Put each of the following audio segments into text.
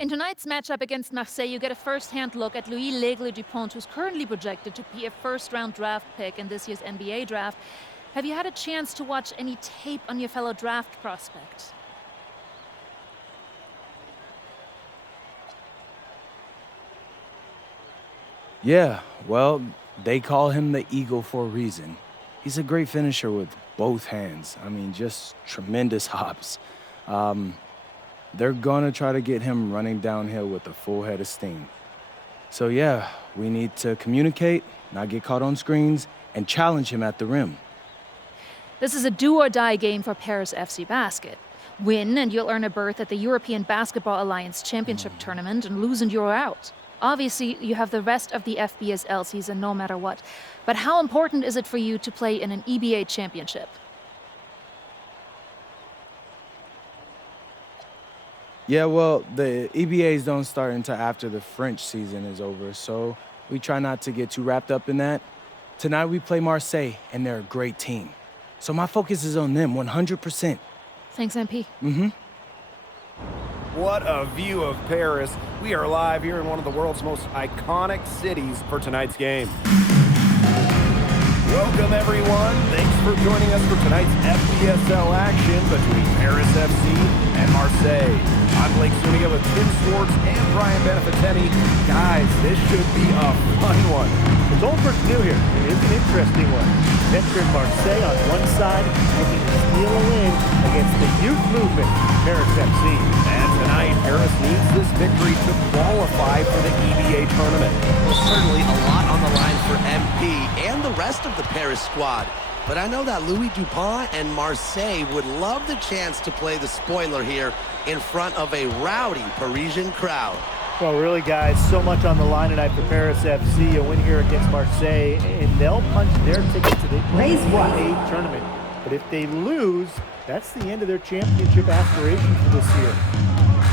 In tonight's matchup against Marseille, you get a first-hand look at Louis L'Aigle Dupont, who's currently projected to be a first-round draft pick in this year's NBA draft. Have you had a chance to watch any tape on your fellow draft prospect? Yeah, well, they call him the Eagle for a reason. He's a great finisher with both hands. I mean, just tremendous hops. They're gonna try to get him running downhill with a full head of steam. So yeah, we need to communicate, not get caught on screens, and challenge him at the rim. This is a do-or-die game for Paris FC Basket. Win, and you'll earn a berth at the European Basketball Alliance Championship Tournament, and lose and you're out. Obviously, you have the rest of the FBSL season no matter what. But how important is it for you to play in an EBA championship? Yeah, well, the EBAs don't start until after the French season is over, so we try not to get too wrapped up in that. Tonight we play Marseille, and they're a great team. So my focus is on them 100%. Thanks, MP. What a view of Paris. We are live here in one of the world's most iconic cities for tonight's game. Welcome, everyone. Thanks for joining us for tonight's FBSL action between Paris FC and Marseille. I'm Blake Zuniga with Tim Swartz and Brian Beneficenti. Guys, this should be a fun one. It's old versus new here. It is an interesting one. Veteran Marseille on one side, looking to steal a win against the youth movement, Paris FC. And tonight, Paris needs this victory to qualify for the EBA tournament. Well, certainly a lot on the line for MP and the rest of the Paris squad. But I know that Louis Dupont and Marseille would love the chance to play the spoiler here in front of a rowdy Parisian crowd. Well, really, guys, so much on the line tonight for Paris FC. A win here against Marseille, and they'll punch their ticket to the EBA tournament. But if they lose, that's the end of their championship aspirations for this year.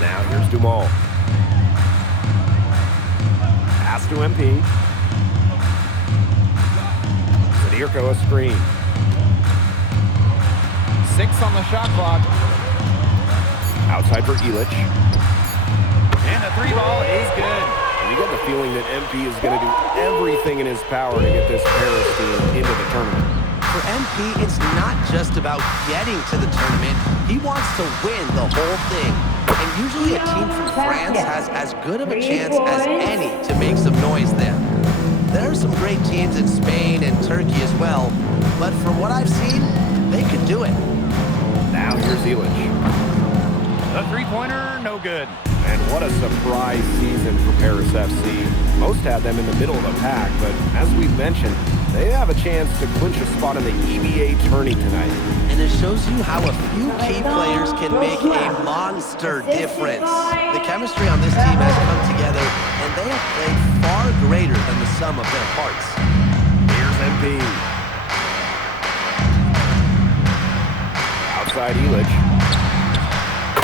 Now here's Dumont. Pass to MP. Zadirko a screen. 6 on the shot clock. Outside for Illich. And the 3-ball is good. You get the feeling that MP is going to do everything in his power to get this Paris team into the tournament. For MP, it's not just about getting to the tournament. He wants to win the whole thing. And usually a team from France has as good of a chance as any to make some noise there. There are some great teams in Spain and Turkey as well, but from what I've seen, they could do it. Now here's Illich. The three-pointer, no good. And what a surprise season for Paris FC. Most had them in the middle of the pack, but as we mentioned, they have a chance to clinch a spot in the EBA tourney tonight. And it shows you how a few key players can make a monster difference. The chemistry on this team has come together, and they have played far greater than the sum of their parts. Here's MP. Outside Illich.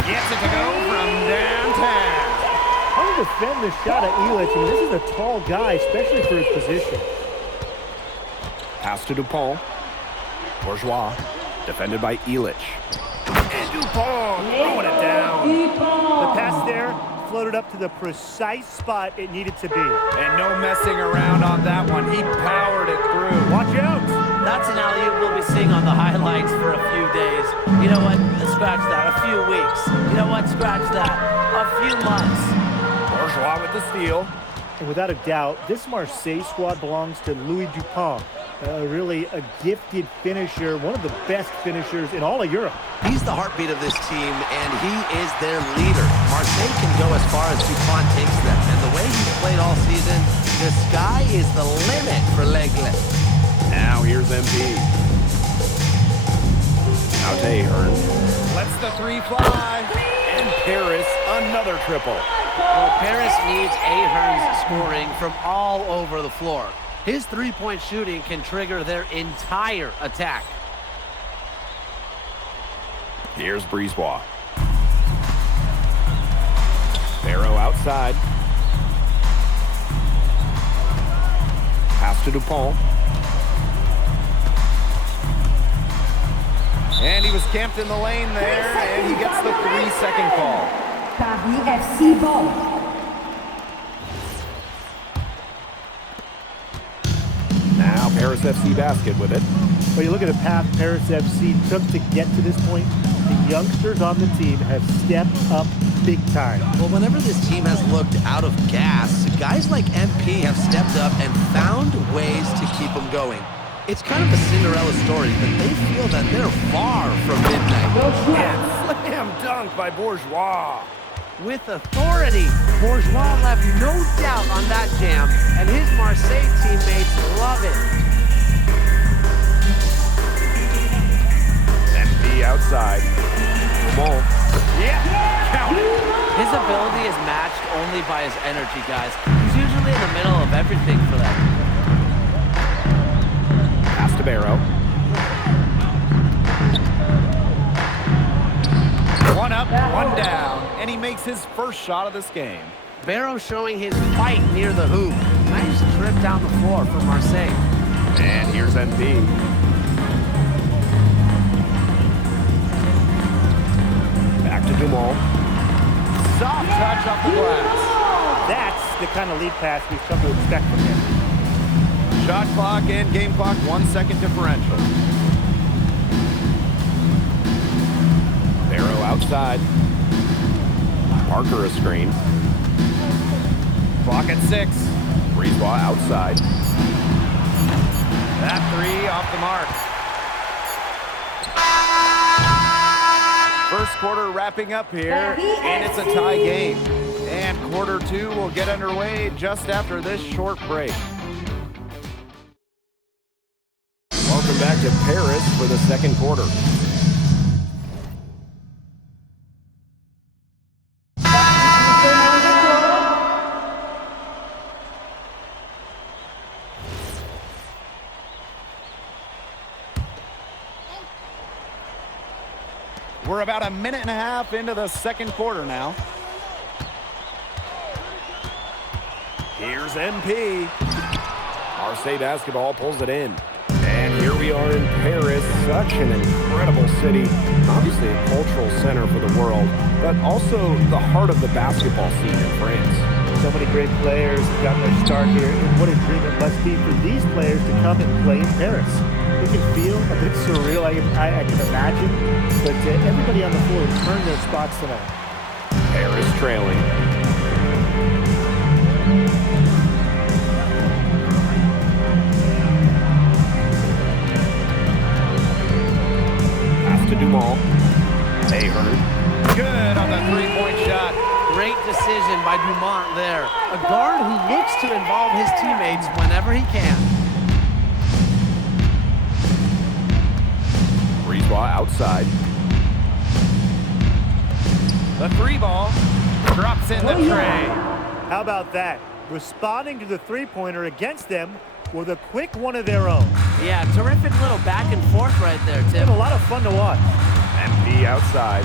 Gets it to go from downtown. How to defend the shot at Illich? I mean, this is a tall guy, especially for his position. Pass to Dupont. Bourgeois. Defended by Illich. And Dupont throwing it down. The pass there floated up to the precise spot it needed to be. And no messing around on that one. He powered it through. Watch out! That's an alley-oop we'll be seeing on the highlights for a few days. You know what? Scratch that. A few weeks. You know what? Scratch that. A few months. Bourgeois with the steal. And without a doubt, this Marseille squad belongs to Louis Dupont. Really a gifted finisher, one of the best finishers in all of Europe. He's the heartbeat of this team, and he is their leader. Marseille can go as far as Dupont takes them, and the way he's played all season, the sky is the limit for L'Aigle. Now here's MP. Out to Ahern. Lets the three fly. And Paris, another triple. Well, Paris needs Ahern's scoring from all over the floor. His three-point shooting can trigger their entire attack. Here's Brisebois. Barrow outside. Pass to Dupont. And he was camped in the lane there, and he gets the 3-second call. Paris FC ball. Now Paris FC basket with it. Well, you look at the path Paris FC took to get to this point. The youngsters on the team have stepped up big time. Well, whenever this team has looked out of gas, guys like MP have stepped up and found ways to keep them going. It's kind of a Cinderella story, but they feel that they're far from midnight. And slam dunk by Bourgeois. With authority, Bourgeois left no doubt on that jam, and his Marseille teammates love it. MP outside. Dumont. Yeah, count it. His ability is matched only by his energy, guys. He's usually in the middle of everything for them. Pass to Barrow. One up, one down, and he makes his first shot of this game. Barrow showing his fight near the hoop. Nice trip down the floor for Marseille. And here's MP. Back to Dumont. Soft touch off the glass. That's the kind of lead pass we've come to expect from him. Shot clock and game clock, 1 second differential. Barrow outside. Parker a screen. Clock at 6. Brisebois outside. That three off the mark. First quarter wrapping up here, and it's a tie game. And quarter 2 will get underway just after this short break. Welcome back to Paris for the second quarter. We're about a minute and a half into the second quarter now. Here's MP. Marseille basketball pulls it in. And here we are in Paris, such an incredible city. Obviously a cultural center for the world, but also the heart of the basketball scene in France. So many great players have gotten their start here, and what a dream it must be for these players to come and play in Paris. It can feel a bit surreal, I can imagine, but everybody on the floor has earned their spots tonight. Paris trailing. Pass to Dumont. Ahern. Good on the three-point shot. Great decision by Dumont there. A guard who looks to involve his teammates whenever he can. Brisebois outside. The three ball drops in the tray. How about that? Responding to the three-pointer against them with a quick one of their own. Yeah, terrific little back and forth right there, Tim. Been a lot of fun to watch. MP outside.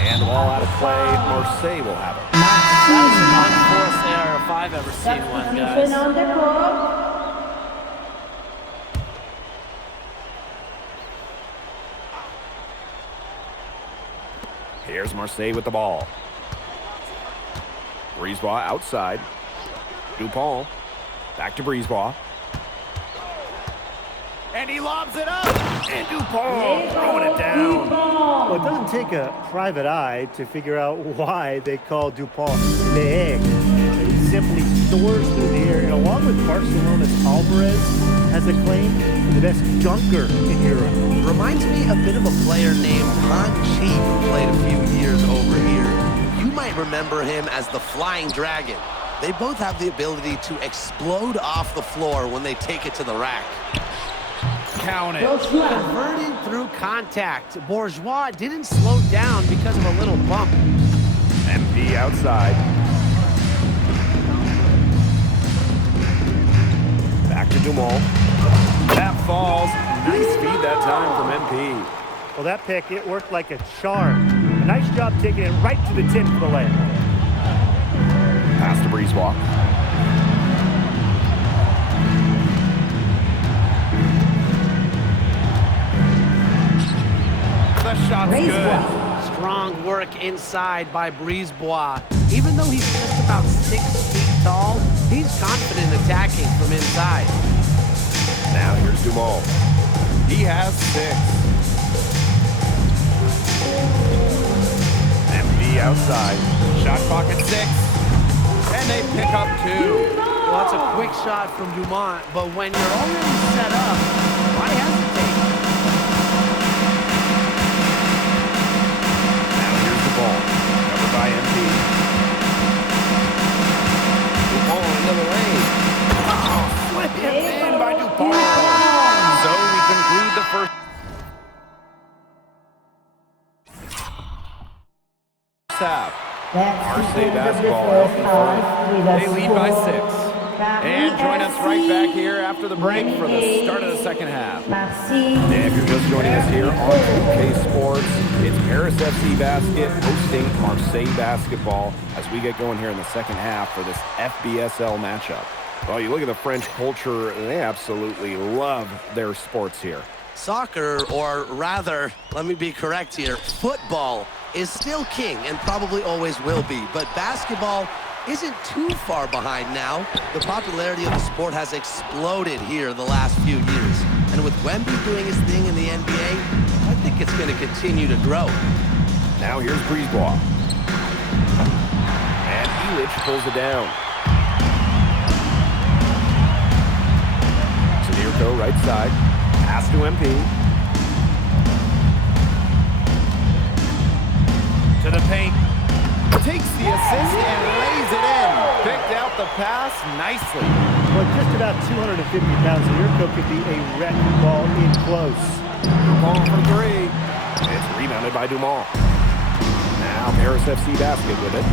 And the ball out of play. Marseille will have it. That's an unforced error if I've ever seen one, guys. Here's Marseille with the ball. Brisebois outside. Dupont. Back to Brisebois. And he lobs it up. And Dupont throwing it down. Well, it doesn't take a private eye to figure out why they call Dupont the egg. He simply soars through the air, and along with Barcelona's Alvarez, has a claim to the best dunker in Europe. Reminds me a bit of a player named Han Chi who played a few years over here. You might remember him as the Flying Dragon. They both have the ability to explode off the floor when they take it to the rack. Count it. Converting through contact. Bourgeois didn't slow down because of a little bump. MP outside. Back to Dumont. That falls. Nice feed that time from MP. Well, that pick, it worked like a charm. A nice job taking it right to the tip for the layup. Pass to Brisebois. The shot's good. Strong strong work inside by Brisebois. Even though he's just about 6 feet tall, he's confident attacking from inside. Now here's Dumont. He has 6. MP outside. Shot clock at 6. And they pick up 2. Well, that's a quick shot from Dumont, but when you're already set up, why hesitate? Now here's the ball. Covered by MP. Dumont into the lane. Oh, slipped in by Dupont. So we conclude the first half. Marseille basketball out in front. They lead by 6. And join us right back here after the break for the start of the second half. And if you're just joining us here on 2K Sports, it's Paris FC Basket hosting Marseille basketball as we get going here in the second half for this FBSL matchup. Well, you look at the French culture, they absolutely love their sports here. Soccer, or rather, let me be correct here, football is still king and probably always will be, but basketball isn't too far behind now. The popularity of the sport has exploded here the last few years. And with Wemby doing his thing in the NBA, I think it's going to continue to grow. Now here's Brisebois. And Illich pulls it down. Sadirko right side. Pass to MP. To the paint. Takes the assist and lays it in. Picked out the pass nicely. Well, just about 250 pounds, Sadirko could be a wrecking ball in close. Dumont for 3. It's rebounded by Dumont. Now Paris FC Basket with it.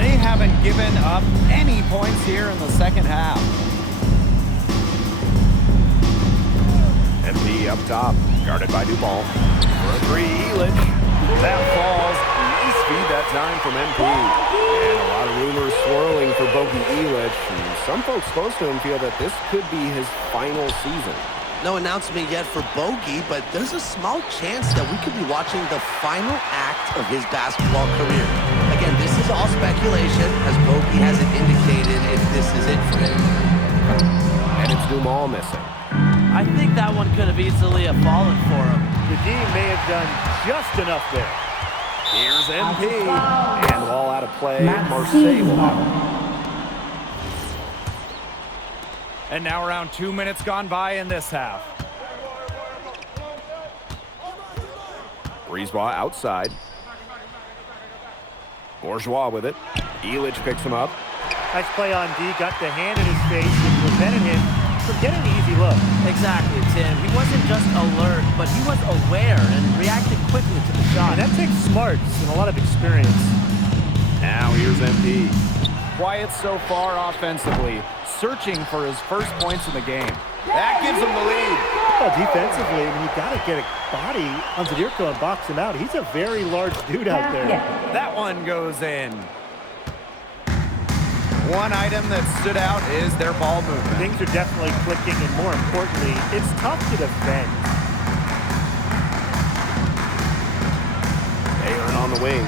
They haven't given up any points here in the second half. MP up top, guarded by Dumont. For a 3, Illich. That falls. Nice feed that time from MP. And a lot of rumors swirling for Bogey Illich. And some folks close to him feel that this could be his final season. No announcement yet for Bogey, but there's a small chance that we could be watching the final act of his basketball career. Again, this is all speculation, as Bogey hasn't indicated if this is it for him. And it's Dumont missing. I think that one could have easily have fallen for him. The team may have done just enough there. Here's MP. And the ball out of play. Marseille will have it. And now around 2 minutes gone by in this half. Brisebois outside. Bourgeois with it. Illich picks him up. Nice play on D, got the hand in his face and prevented him from getting the easy look. Exactly, Tim. He wasn't just alert, but he was aware and reacted quickly to the shot. And that takes smarts and a lot of experience. Now here's MP. Quiet so far offensively, searching for his first points in the game. That gives him the lead. Well, defensively, I mean, you got to get a body on Sadirko and box him out. He's a very large dude out there. That one goes in. One item that stood out is their ball movement. Things are definitely clicking, and more importantly, it's tough to defend. Aaron on the wing.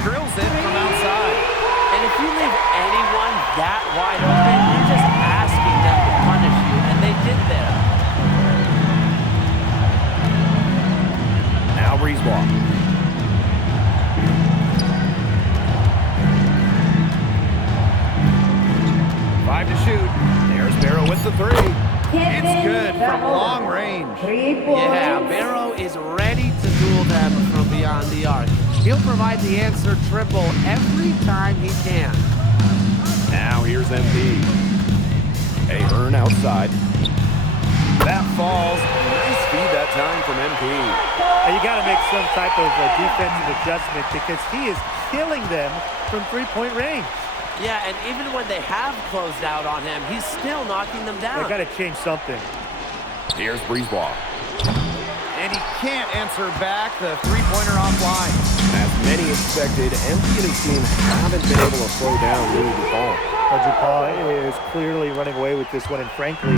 Drills it from outside. And if you leave anyone that wide open, you're just asking them to punish you, and they did there. Now Brisebois. 5 to shoot. There's Barrow with the 3. It's good from long range. Yeah, Barrow is ready to duel them from beyond the arc. He'll provide the answer triple every time he can. Now here's MP. Ahern outside. That falls. Nice feed that time from MP. You got to make some type of defensive adjustment because he is killing them from three-point range. Yeah, and even when they have closed out on him, he's still knocking them down. They got to change something. Here's Brisebois. And he can't answer back the three-pointer offline. As many expected, MP and his team haven't been able to slow down Louis Dupont. Dupont is clearly running away with this one, and frankly,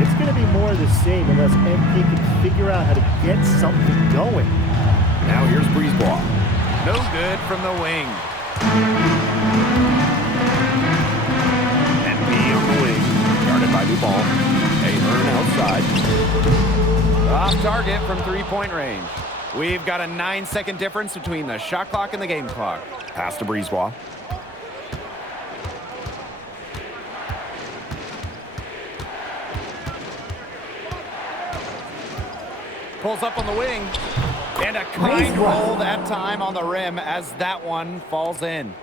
it's going to be more of the same unless MP can figure out how to get something going. Now here's Brisebois. No good from the wing. NP on the wing. Guarded by Dupont. Ahern outside. Off target from three-point range. We've got a 9-second difference between the shot clock and the game clock. Pass to Brisebois. Pulls up on the wing. And a kind roll that time on the rim as that one falls in.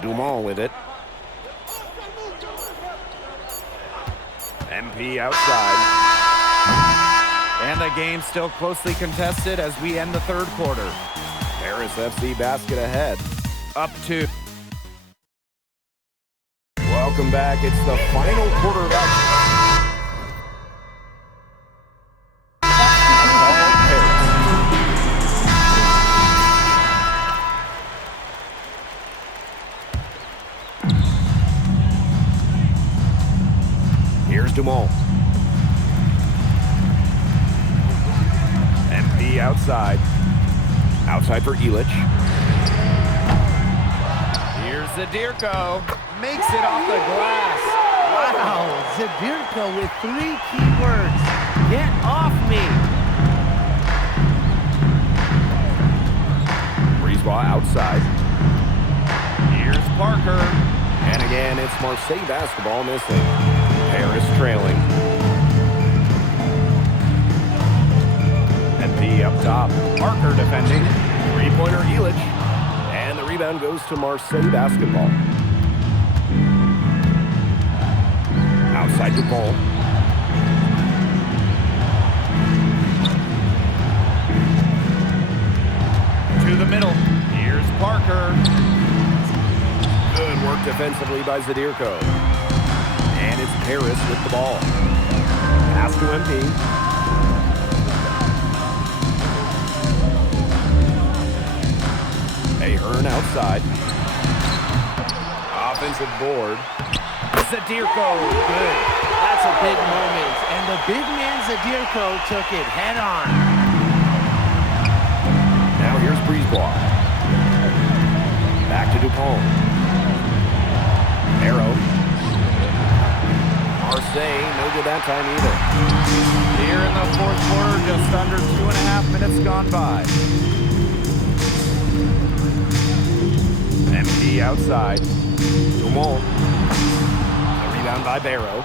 Dumont with it. MP outside. And the game's still closely contested as we end the third quarter. Paris FC basket ahead. Up 2. Welcome back. It's the final quarter of action. Here's Dumont. MP outside. Outside for Illich. Here's Zadirko. Makes it off the glass. Wow, Zadirko with 3 key words. Get off me. Brisebois outside. Here's Parker. And again, it's Marseille basketball missing. Paris trailing. MP up top. Parker defending. Three-pointer Illich. And the rebound goes to Marseille basketball. Outside Dupont. To the middle. Here's Parker. Good work defensively by Zadirko. And it's Paris with the ball. Pass to MP. Ahern outside. Offensive board. Zadirko. Good. That's a big moment. And the big man Zadirko took it head on. Now here's Brisebois. Back to Dupont. Arrow. Marseille, no good that time either. Here in the fourth quarter, just under 2.5 minutes gone by. MP outside. Dumont. The rebound by Barrow.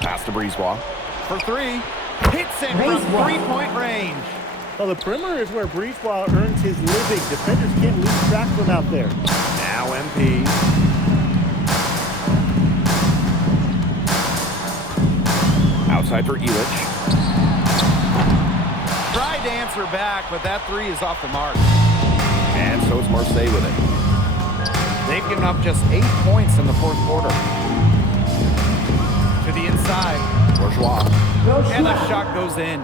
Pass to Brisebois. For 3. Hits it from three-point range. Well, the perimeter is where Brisebois earns his living. Defenders can't lose track of him out there. Now MP. Outside for Illich. Tried to answer back, but that 3 is off the mark. And so it's Marseille with it. They've given up just 8 points in the fourth quarter. To the inside. Bourgeois. And the shot goes in.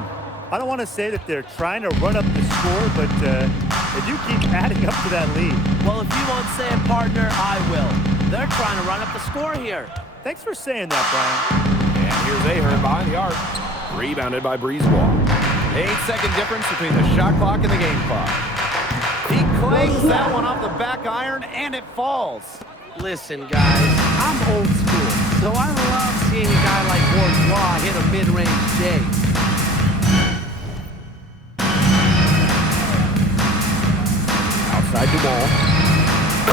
I don't want to say that they're trying to run up the score, but they do keep adding up to that lead. Well, if you won't say it, partner, I will. They're trying to run up the score here. Thanks for saying that, Brian. And here's Ahern behind the arc. Rebounded by Brisebois. 8-second difference between the shot clock and the game clock. He clanks that one off the back iron, and it falls. Listen, guys, I'm old school, so I love seeing a guy like Bourgeois hit a mid-range J. Outside Dumont.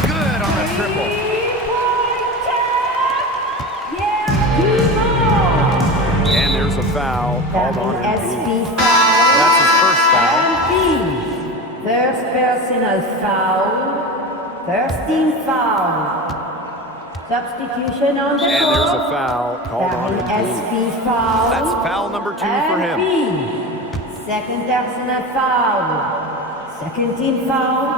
Good on the triple. And there's a foul called on MP. That's his first foul. First personal foul. First team foul. Substitution on the And there's a court. foul called on MP. SP foul. That's foul number 2 for him. MP. Second personal foul. Second team foul.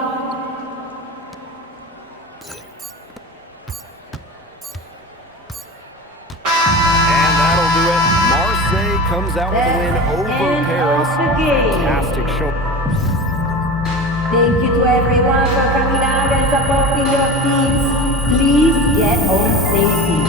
And that'll do it. Marseille comes out with a win over Paris. Fantastic show. Thank you to everyone for coming out and supporting your teams. Please get home safely.